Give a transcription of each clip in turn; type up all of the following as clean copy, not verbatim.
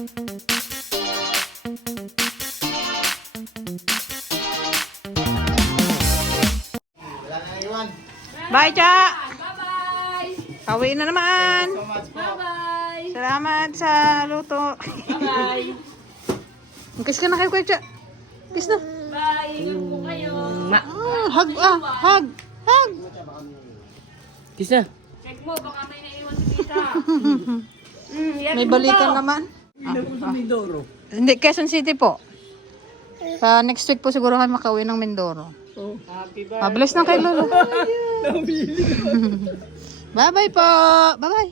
Bye, Cha! Bye-bye! Pauwi na naman! Bye-bye! Salamat sa luto! Bye-bye! Kiss ka na kayo, Kuya Cha! Kiss na! Bye! Ingat po kayo! Hug! Hug! Hug! Kiss na. Check mo, baka may naiwan si tita. May balikan naman. Mindoro. Hindi, Quezon City po. Sa next week po siguro kami makauwi ng Mindoro. Happy birthday. Mabilis na kayo, Lolo. Bye-bye po. Bye-bye.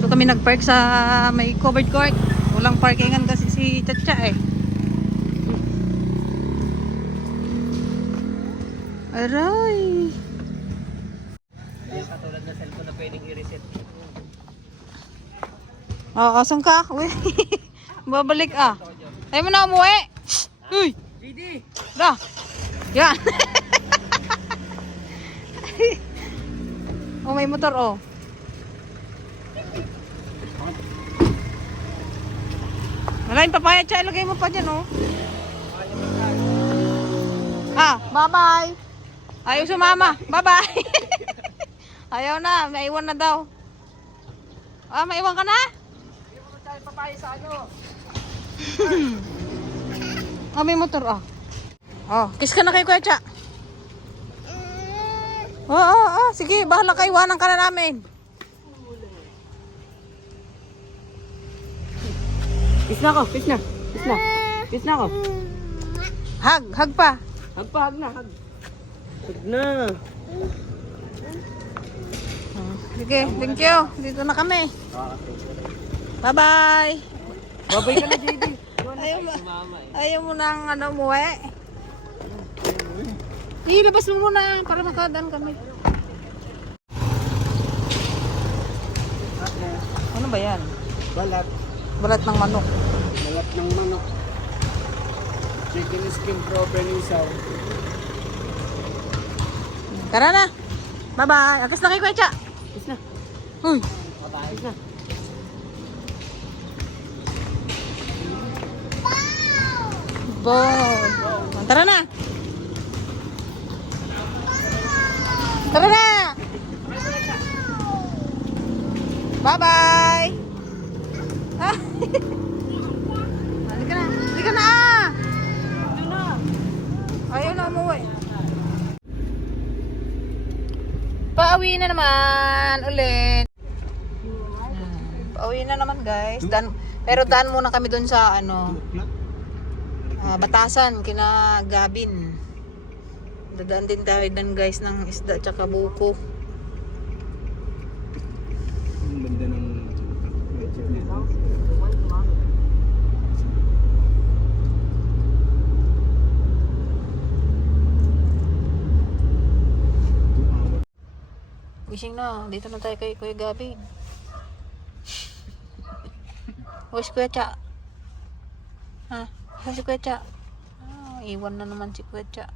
Ito kami nag-park sa may covered court. Walang parkingan kasi si Chacha eh. Aray. Yung katulad na cellphone na pwedeng i-reset. Oo, asan ka? Uy. Babalik ah. Ayaw mo na umuwi. Uy. JD! Da. Yan. Oh, may motor oh. Wala yung papaya, Cha. Ilagay mo pa dyan oh. Ah, bye-bye. Ayaw sumama. Bye-bye. Ayaw na. Maiwan na daw. Ah, maiwan ka na? Papaya sa ano? Oh, may motor oh. Oh, kiss ka na kay Kuya Cha. Oo. Sige, bahala ka. Iwanan ka na namin. Kiss na ako. Kiss na. Kiss na. Kiss na ako. Hug pa. Hug pa. Hug na. Hug. Hug na. Sige, thank you. Dito na kami. Bye-bye. Babay ka na, JD. Ayaw mo nang ano, umuwi. Ilabas mo muna para makadaan kami. Ano ba yan? Balat. Balat ng manok. Balat ng manok. Chicken skin proper isaw. Tara na. Bye-bye. Akas na kay Kuya Cha. Kiss na. Uy. Kiss na. Bon. Tara na. Tara na. Bye-bye. Ah. Halika na. Halika na. Ayaw na umuwi. Pauwi na naman ulit. Pauwi na naman guys. Pero daan muna kami doon sa ano, Batasan, kina Gabin. Dadaan din tayo dan guys ng isda tsaka buko. Ang ganda ng Wishing na, dito na tayo kay Kuya Gabin. Wish Kuya Cha. Ha? Saan si Kuya Cha? Iwan na naman si Kuya Cha.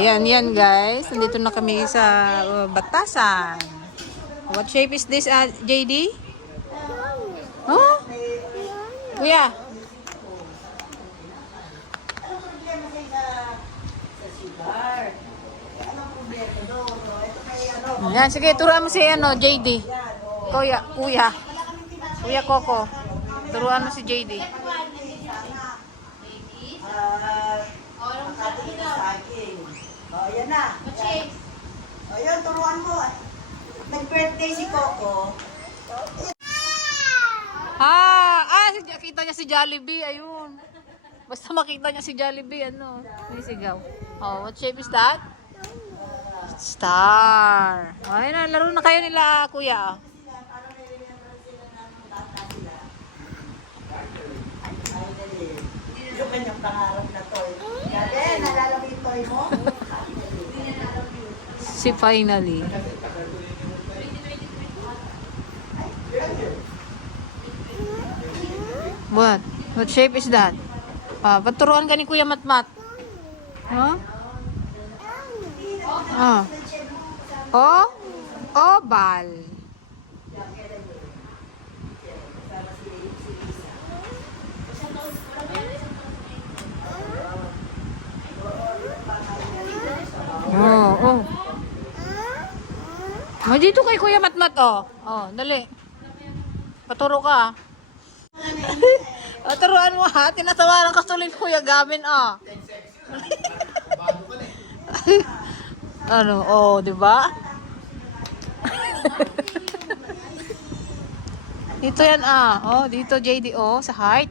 Yan guys. Nandito na kami sa Batasan. What shape is this, JD? Huh? Kuya? Yan, sige, turuan mo si JD. Kuya Coco. Turuan mo si JD. Oh, yan na. Oh, yun, turuan mo. Nag-birthday si Coco. Kita niya si Jollibee, ayun. Basta makita niya si Jollibee, may sigaw. Oh, what shape is that? Star. Ayun na, laro na kayo nila, kuya. Yung kanyang pangarap na toy. Gabi, nalala mo yung toy mo? Si finally. What? What shape is that? Paturuan ka ni Kuya Matmat. Huh? Ah. Oh, oval. Oh, oh. Oh, dito kay Kuya Matmat, oh. Oh, dali. Paturo ka, ah. Turuan mo, ha? Tinatawaran ka tuloy ni Kuya Gavin, ah. Ano, oh, di ba? Dito yan, ah. Oh, dito, JD, oh, sa heart.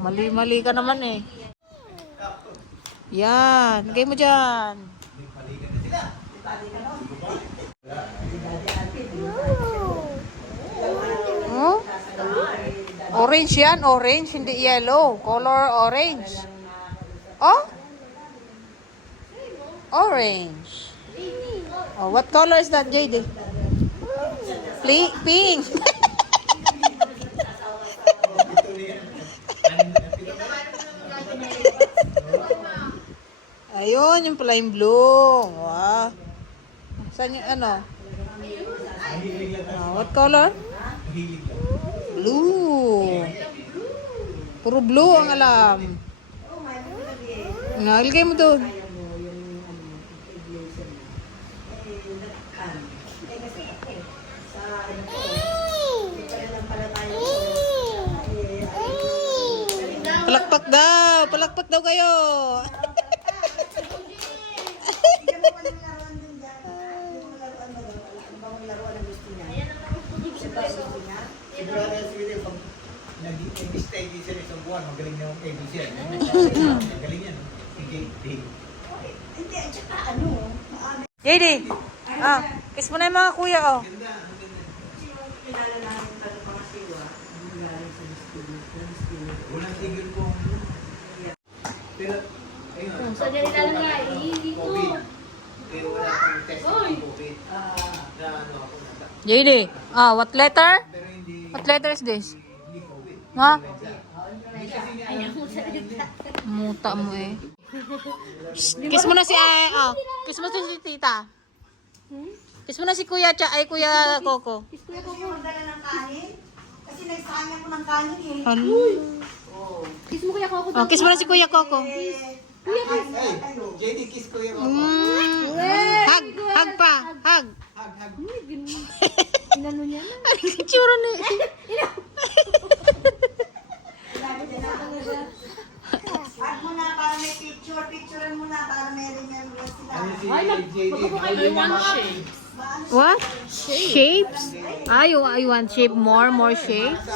Mali-mali ka naman, eh. Yan, lagay mo dyan. Oh? Orange yan, orange, hindi yellow. Color orange. Oh? Orange. Oh, what color is that, JD? Pink. Ayun, yung pala yung blue. Wow. Saan yung ano? What color? Blue. Puro blue ang alam. Ilagay mo doon. Palakpak daw kayo. Nag-mistake din siya isang buwan. Magaling na yung ABC. Magaling yan. Hindi, at saka ano, JD, kiss mo na yung mga kuya, oh. kilala namin pa ng mga siwa, galing sa Miss Walang tigil po. Pero, ayun. So, dyan nila nga, hindi ko. COVID. Pero wala akong test ng COVID. Na ano ako nata. JD, what letter? Pero hindi What letter is this? COVID. Ha? Ayaw mo sa Muta mo, eh. Kiss mo na si, kiss mo na si tita. Kiss mo na si kuya, kuya Coco. Gusto niyo magdala ng kanin? Kasi nagsayang ko ng kanin eh. Ano? Kiss mo kaya ako. Oh, kiss mo na si kuya Coco. Hey, JD, kiss ko yung Hug pa, hug. hug. Inano niya na. Ano yung tsura na eh? At mo na para may picture, picturean mo na para may remember sila. Ano si Ay, JD? I want shape. What? Shapes? You want shape more shapes?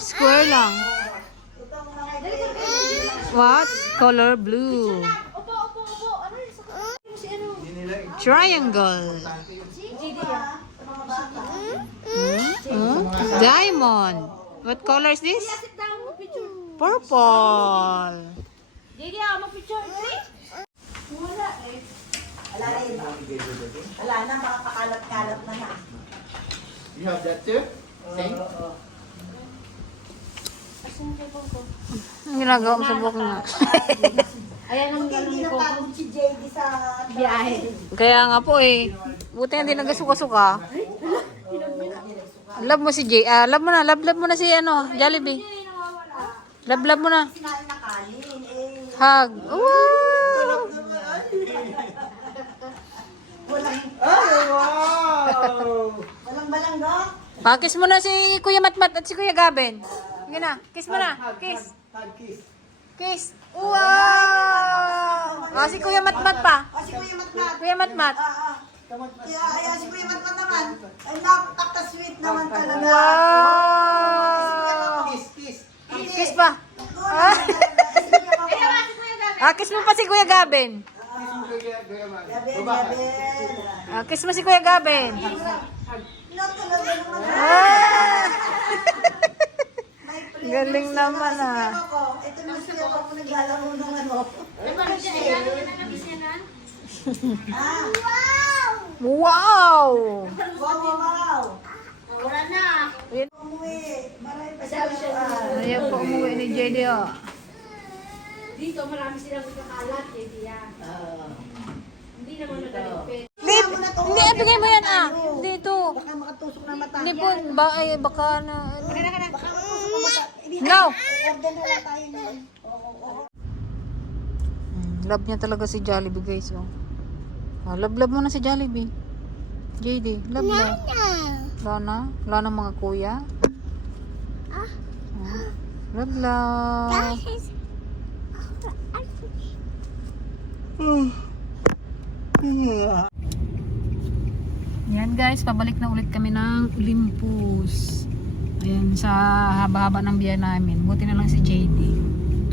Square lang. What? Color blue. Opo. Ano yung si ano? Triangle. Diamond. What color is this? Sit down mo, picture. Purple. JD, mag-picture. Wala eh. Wala na iba. Wala na, makapakalat-kalat na na. You have that too? Same? Asan kayo ko? Ang ginagawa mo sa buhok nga. Ayan ang Hindi napagod si JD sa biyahe. Kaya nga po eh. Buti hindi nagasuka-suka. Love mo si Jay. Love mo na. Love mo na si Jollibee. Love mo na. sinain na kanin eh. Hug. Wow! Walang balangga. Kiss mo na si Kuya Matmat at si Kuya Gaben. Sige na. Kiss mo na. Kiss. Hug, kiss. Kiss. Wow! Si Kuya Matmat pa. O si Kuya Matmat. Kuya Matmat. Kaya si Kuya Matmat naman. Ay, napaka-sweet naman talaga. Wow! Kiss. Kiss pa. Kiss mo pa si Kuya Gaben. Kiss mo kay Kuya Mag. Gaben, Baba. Gaben. Kiss mo si Kuya Gaben. Talaga naman. Galing naman Ito na sila ako naglalaro ng ano. Wow! Wow! Wala na. Umuwi. Maray pa siya. Ayan po umuwi ni JD, oh. Dito marami silang kakalat, eh, diya. Hindi naman nagaligpit. Hindi, bigay mo yan Dito. Baka makatusok na mata. Hindi po, baka na... Baka makatusok na mata. Hindi, No! order na lang tayo nun. Oo. Love niya talaga si Jollibee, guys. Oh. Love mo na si Jollibee. JD, love. Lana? Lana mga kuya? Love. Yan guys, pabalik na ulit kami ng Olympus. Ayan, sa haba-haba ng biyahe namin. Buti na lang si JD.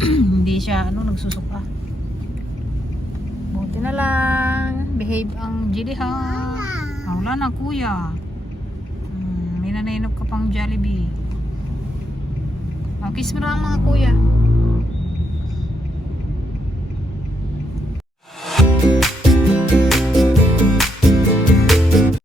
Hindi siya, nagsusuka. Buti na lang. Behave ang JD ha. Wala na kuya. May nanainop ka pang Jollibee. Kiss mo na ang mga kuya.